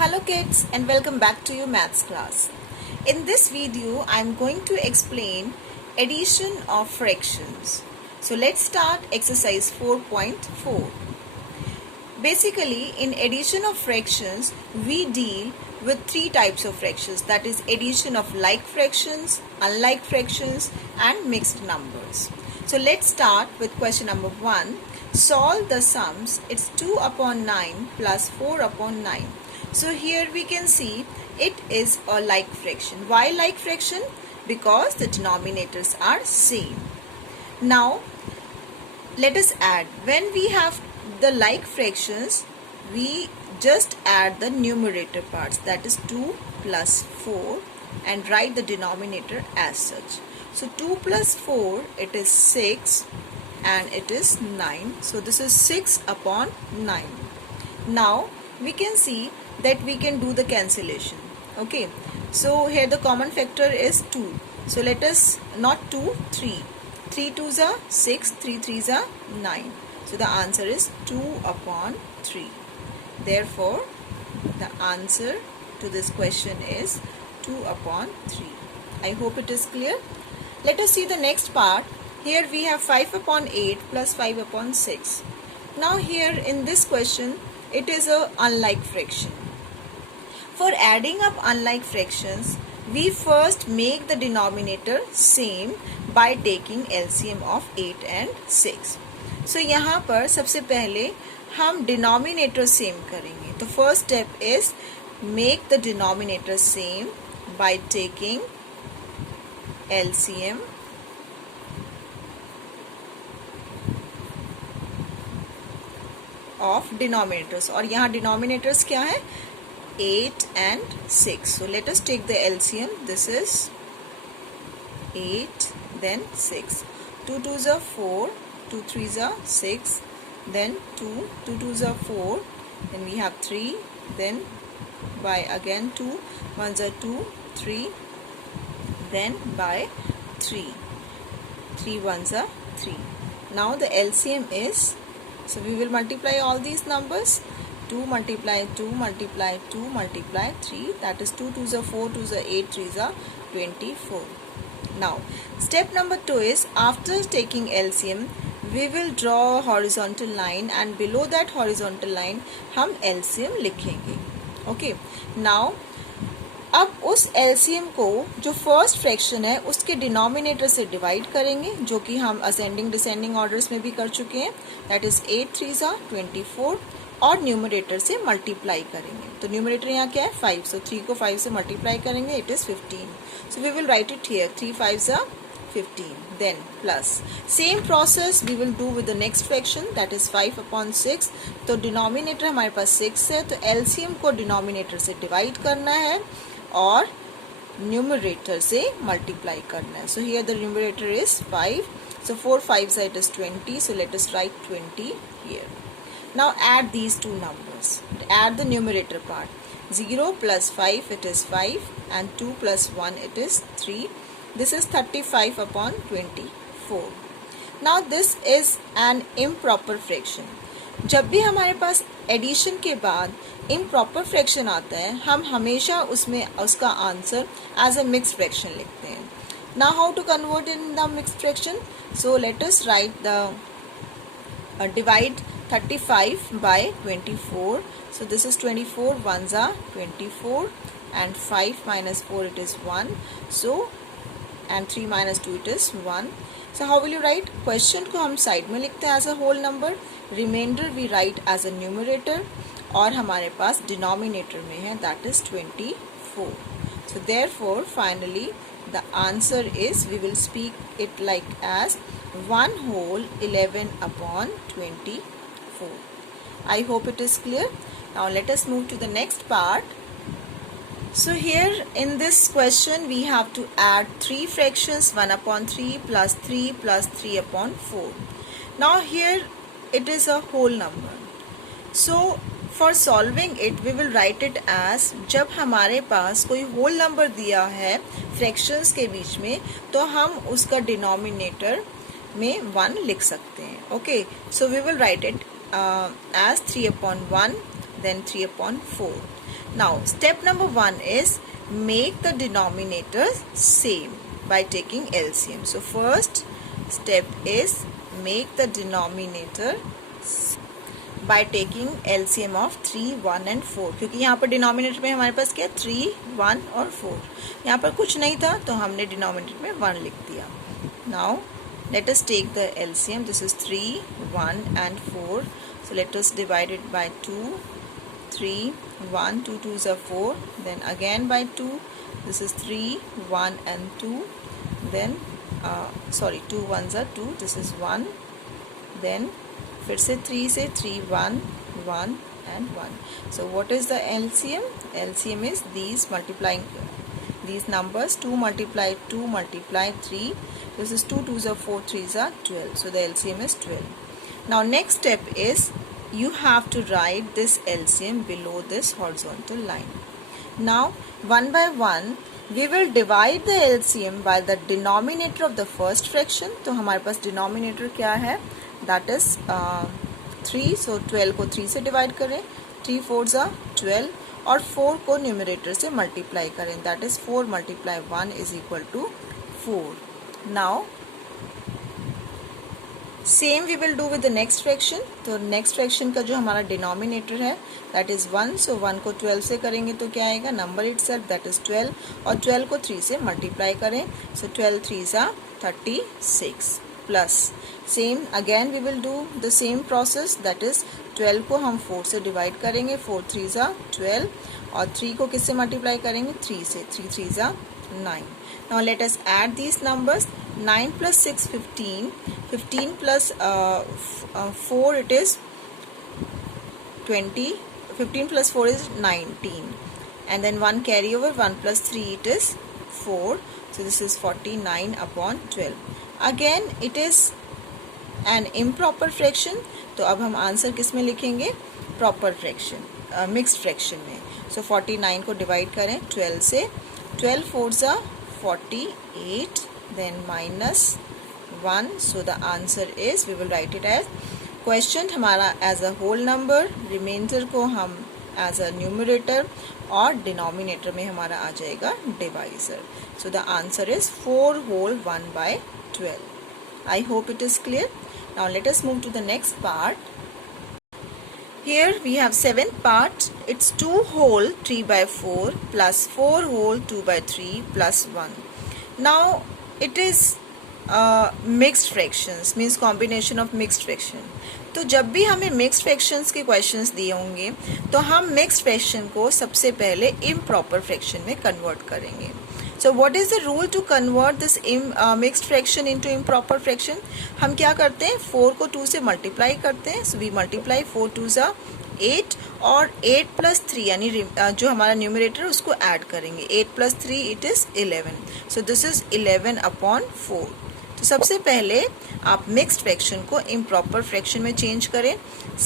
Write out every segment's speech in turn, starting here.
Hello kids and welcome back to your maths class. In this video I am going to explain addition of fractions. So let's start exercise 4.4. Basically in addition of fractions we deal with three types of fractions, that is addition of like fractions, unlike fractions and mixed numbers. So let's start with question number 1. Solve the sums. It's 2 upon 9 plus 4 upon 9. So here we can see it is a like fraction. Why like fraction? Because the denominators are same. Now let us add. When we have the like fractions, we just add the numerator parts, that is 2 plus 4, and write the denominator as such. So 2 plus 4, it is 6 and it is 9. So this is 6 upon 9. Now we can see that we can do the cancellation. Okay, so here the common factor is 2. So let us, not 2, 3. 3 2s are 6, 3 3s are 9. So the answer is 2 upon 3. Therefore, the answer to this question is 2 upon 3. I hope it is clear. Let us see the next part. Here we have 5 upon 8 plus 5 upon 6. Now here in this question, it is a unlike fraction. For adding up unlike fractions, we first make the denominator same by taking LCM of 8 and 6. So यहाँ पर सबसे पहले हम denominator same करेंगे. तो first step is make the denominator same by taking LCM of denominators. और यहाँ denominators क्या है? 8 and 6. So let us take the LCM. This is 8, then 6. 2 2s are 4, 2 3s are 6, then 2 2s are 4, then we have 3, then by again 2, 1s are 2, 3, then by 3, 3 1s are 3. Now the LCM is, so we will multiply all these numbers. 2 multiply 2 multiply 2 multiply 3, that is 2 2s are 4, 2s are 8, 3s are 24. Now step number 2 is, after taking LCM we will draw a horizontal line and below that horizontal line हम LCM लिखेंगे. Okay, now अब उस LCM को जो first fraction है उसके denominator से divide करेंगे, जो कि हम असेंडिंग डिसेंडिंग ऑर्डर्स में भी कर चुके हैं, दैट इज 8 3s are 24, और न्यूमरेटर से मल्टीप्लाई करेंगे. तो न्यूमरेटर यहाँ क्या है? 5. सो 3 को 5 से मल्टीप्लाई करेंगे, it is 15. So we will write it here. 3 5s are 15. Then plus same process we will do with the next fraction, that is 5 upon 6. तो डिनोमिनेटर हमारे पास 6 है, तो एलसीएम को डिनोमिनेटर से डिवाइड करना है और न्यूमरेटर से मल्टीप्लाई करना है. So here the numerator is 5. So 4 5s are, it is 20. So let us write 20 here. Now add these two numbers. Add the numerator part. 0 plus 5, it is 5, and 2 plus 1, it is 3. This is 35 upon 24. Now this is an improper fraction. जब भी हमारे पास addition के बाद improper fraction आता है, हम हमेशा उसमें उसका answer as a mixed fraction लिखते हैं. Now how to convert in the mixed fraction? So let us write the divide 35 by 24. So this is 24, 1s are 24, and 5 minus 4, it is 1. So and 3 minus 2, it is 1. So how will you write? Question को हम side में लिखते हैं as a whole number, remainder we write as a numerator, और हमारे पास denominator में है, that is 24. So therefore finally the answer is, we will speak it like as 1 whole 11 upon 24. I hope it is clear. Now let us move to the next part. So here in this question we have to add three fractions, 1 upon 3 plus 3 plus 3 upon 4. Now here it is a whole number. So for solving it we will write it as, जब हमारे पास कोई whole number दिया है fractions के बीच में, तो हम उसका denominator में 1 लिख सकते हैं. Okay, so we will write it as 3 upon 1 then 3 upon 4. Now step number 1 is make the denominator same by taking LCM. So first step is make the denominator by taking LCM of 3, 1 and 4. क्योंकि यहाँ पर denominator में हमारे पास क्या 3, 1 और 4. यहाँ पर कुछ नहीं था तो हमने डिनोमिनेटर में 1 लिख दिया. Now let us take the LCM. This is 3, 1 and 4. So let us divide it by 2, 3, 1, 2 2s are 4. Then again by 2. This is 3, 1 and 2. Then 2 1s are 2. This is 1. Then फिर से 3 से 3, 1, 1 and 1. So what is the LCM? LCM is these multiplying these numbers. 2 multiply 2 multiply 3. This is 2 2s are 4, 3s are 12. So the LCM is 12. Now next step is you have to write this LCM below this horizontal line. Now one by one we will divide the LCM by the denominator of the first fraction. तो हमारे पास denominator क्या है? That is 3. So 12 को 3 से divide करें. 3 4s are 12 और 4 को numerator से मल्टीप्लाई करें. That is 4 multiply 1 is equal to 4. Now same we will do with the next fraction. तो next fraction का जो हमारा denominator है that is 1. So 1 को 12 से करेंगे तो क्या आएगा? Number itself that is 12 और 12 को 3 से मल्टीप्लाई करें. So 12 3s are 36 plus same again we will do the same process. That is 12 को हम 4 से डिवाइड करेंगे. 4 3s are 12 और 3 को किससे मल्टीप्लाई करेंगे? 3 से. 3 3s are 9. Now let us add these numbers. 9 plus 6 15. 15 plus 4 it is 20. 15 plus 4 is 19 and then 1 carry over. 1 plus 3 it is 4. So this is 49 upon 12. Again it is an improper fraction. तो अब हम answer किस में लिखेंगे? Proper fraction, mixed fraction में. सो 49 को divide करें 12 से. 12 4s are 48 then minus 1. So the answer is we will write it as question हमारा as a whole number, remainder को हम एज अ न्यूमरेटर और डिनोमिनेटर में हमारा आ जाएगा divisor. So the answer is 4 whole 1 by 12. I hope it is clear. Now let us move to the next part. Here we have 7th part. It's 2 whole 3 by 4 plus 4 whole 2 by 3 plus 1. Now it is mixed fractions, means combination of mixed fraction. तो जब भी हमें mixed fractions के questions दिए होंगे तो हम mixed fraction को सबसे पहले इम्प्रॉपर फ्रैक्शन में कन्वर्ट करेंगे. So what is the rule to convert this mixed fraction into improper fraction? हम क्या करते हैं? 4 को 2 से मल्टीप्लाई करते हैं. So we multiply 4 2s are 8 और 8 plus 3 यानी जो हमारा न्यूमरेटर उसको ऐड करेंगे. 8 plus 3 it is 11. So this is 11 upon 4. तो सबसे पहले आप मिक्स्ड फ्रैक्शन को इम्प्रॉपर फ्रैक्शन में चेंज करें.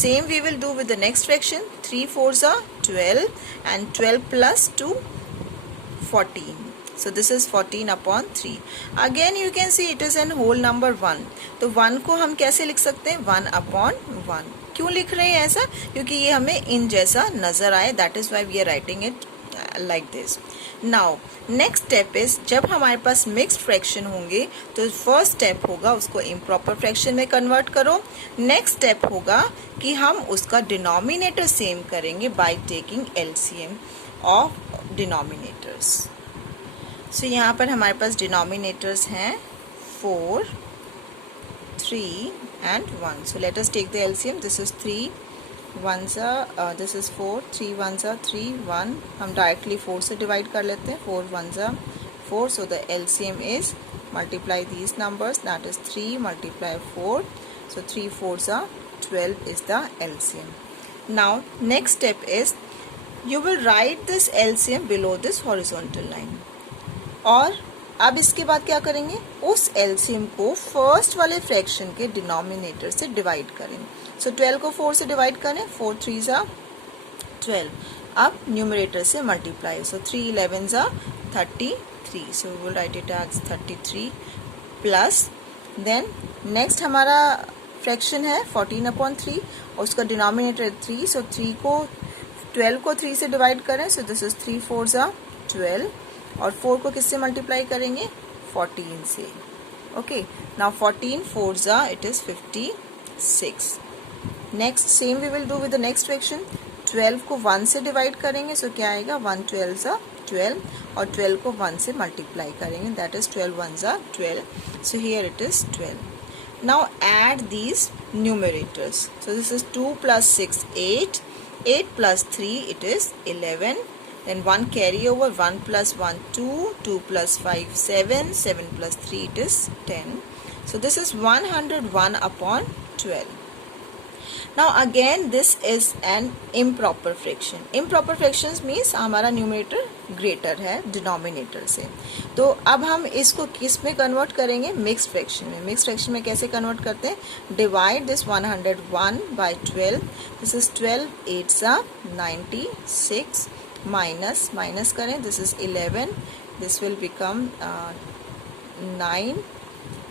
Same we will do with the next fraction. 3 4s are 12 and 12 plus 2 14. So this is 14 upon 3. Again you can see it is an whole number 1. तो 1 को हम कैसे लिख सकते हैं? 1 upon 1. क्यों लिख रहे हैं ऐसा? क्योंकि ये हमें इन जैसा नजर आए. That is why we are writing it like this. Now next step is जब हमारे पास मिक्स्ड फ्रैक्शन होंगे तो फर्स्ट स्टेप होगा उसको इम्प्रॉपर फ्रैक्शन में कन्वर्ट करो. नेक्स्ट स्टेप होगा कि हम उसका डिनोमिनेटर सेम करेंगे by taking LCM of denominators. So यहाँ पर हमारे पास डिनोमिनेटर्स हैं 4, 3 and 1. So let us take the LCM. This is 3 1s are this is 4, 3 1s are 3, 1. हम डायरेक्टली 4 से डिवाइड कर लेते हैं. 4 1s are 4. So the LCM is multiply these numbers. That is 3 multiply 4. So 3 4s are 12 is the LCM. Now next step is you will write this LCM below this horizontal line. और अब इसके बाद क्या करेंगे? उस LCM को first वाले fraction के डिनोमिनेटर से डिवाइड करें. सो 12 को 4 से डिवाइड करें. 4 3s are 12. अब न्यूमरेटर से multiply. So 3 11s are 33. So we will write it as 33 plus then नेक्स्ट हमारा फ्रैक्शन है 14 upon 3 और उसका डिनोमिनेटर 3. सो 3 को 12 को 3 से डिवाइड करें, सो दिस इज 3 4 ज़ा 12, और 4 को किससे मल्टीप्लाई करेंगे, 14 से. ओके, नाउ 14 4 ज़ा it is 56. Next same we will do with the next fraction. 12 को 1 से डिवाइड करेंगे, सो क्या आएगा, 1 12 ज़ा 12, और 12 को 1 से मल्टीप्लाई करेंगे, दैट इज 12 1 ज़ा 12. So here it is 12. Now add these numerators. So this is 2 plus 6 8, 8 plus 3 it is 11, then 1 carry over, 1 plus 1 2, 2 plus 5 7, 7 plus 3 it is 10. So this is 101 upon 12. Now again this is an improper fraction. Improper fractions means हमारा numerator greater है denominator से. तो अब हम इसको किस में convert करेंगे, मिक्स्ड फ्रैक्शन में. मिक्स्ड फ्रैक्शन में कैसे कन्वर्ट करते हैं, divide this 101 by 12. This is 12 8 ज़ा 96, माइनस माइनस करें, this is 11, this will become 9,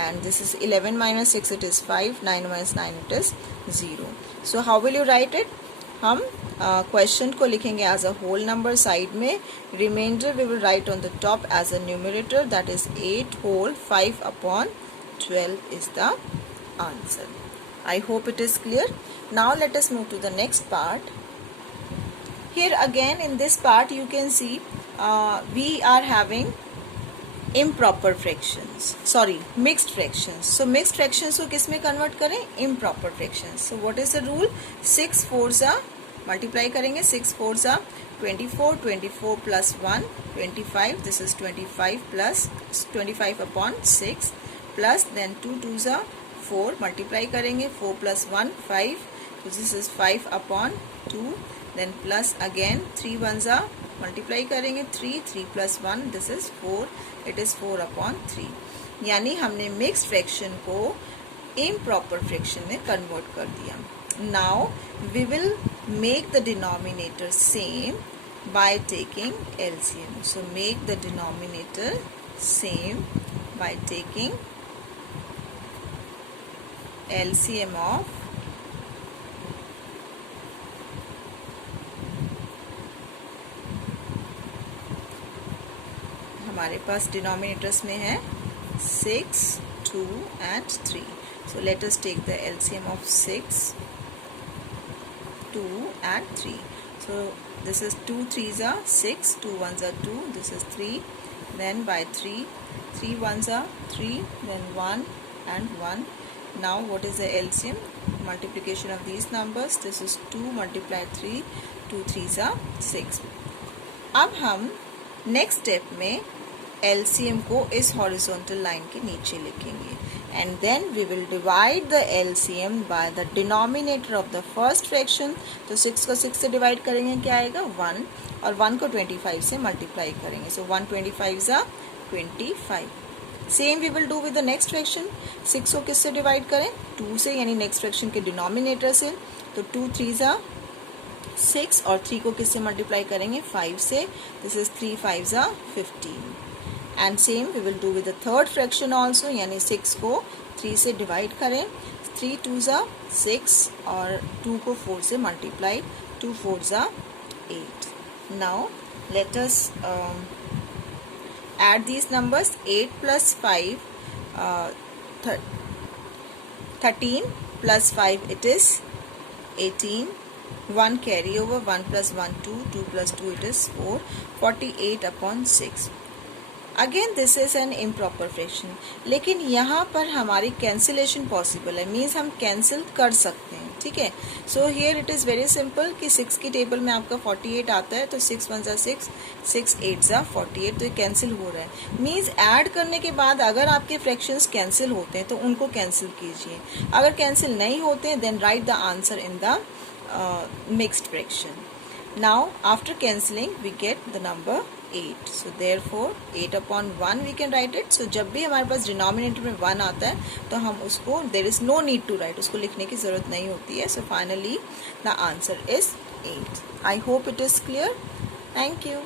and this is 11 minus 6 it is 5, 9 minus 9 it is 0. So how will you write it? हम question को लिखेंगे as a whole number side में, remainder we will write on the top as a numerator, that is 8 whole 5 upon 12 is the answer. I hope it is clear. Now let us move to the next part. Here again in this part you can see we are having improper fractions, sorry mixed fractions. So mixed fractions को किस में convert करें, improper fractions. So what is the rule, 6 4 ज़ा multiply करेंगे, 6 4 ज़ा 24, 24 plus 1 25, this is 25 plus 25 upon 6, plus then 2 2 ज़ा 4 multiply करेंगे, 4 plus 1 5, so this is 5 upon 2, then plus again 3 1 ज़ा मल्टीप्लाई करेंगे, 3 3 plus 1 this is 4, it is 4 upon 3. यानी हमने mixed fraction को इम्प्रॉपर फ्रैक्शन में कन्वर्ट कर दिया. Now we will make the denominator same by taking LCM. So make the denominator same by taking LCM of हमारे पास denominators में है 6 2 and 3. So let us take the LCM of 6 2 and 3. So this is 2 3s are 6, 2 1s are 2, this is 3, then by 3 3 1s are 3, then 1 and 1. Now what is the LCM, multiplication of these numbers, this is 2 multiply 3, 2 3s are 6. अब हम next step में LCM को इस horizontal line के नीचे लिखेंगे, and then we will divide the LCM by the denominator of the first fraction. तो 6 को 6 से डिवाइड करेंगे, क्या आएगा 1, और 1 को 25 से मल्टीप्लाई करेंगे, सो 1 25 ज़ा 25. Same we will do with the next fraction. 6 को किससे डिवाइड करें, 2 से, यानी नेक्स्ट फ्रैक्शन के डिनोमिनेटर से. तो 2 3 ज़ा 6, और 3 को किससे मल्टीप्लाई करेंगे, 5 से, दिस इज 3 5 ज़ा 15. And same we will do with the third fraction also, यानी 6 को 3 से डिवाइड करें, 3 2 ज़ा 6, और 2 को 4 से मल्टीप्लाई, 2 4 ज़ा 8. Now let us add these numbers. 8 plus 5 13 plus 5 it is 18, 1 carry over, 1 plus 1 2, 2 plus 2 it is 4, 48 upon 6. Again this is an improper fraction, लेकिन यहाँ पर हमारी कैंसिलेशन पॉसिबल है, मीन्स हम कैंसिल कर सकते हैं. ठीक है, so here it is very simple कि 6 की टेबल में आपका 48 आता है, तो 6 1 ज़ा 6, 6 8 ज़ा 48, तो ये कैंसिल हो रहा है. मीन्स ऐड करने के बाद अगर आपके फ्रैक्शंस कैंसिल होते हैं तो उनको कैंसिल कीजिए, अगर कैंसिल नहीं होते हैं then write the answer in the mixed fraction. Now after cancelling we get the number 8. So therefore 8 upon 1 we can write it. So जब भी हमारे पास डिनोमिनेटर में 1 आता है तो हम उसको there is no need to write, उसको लिखने की ज़रूरत नहीं होती है. So finally the answer is 8. I hope it is clear. Thank you.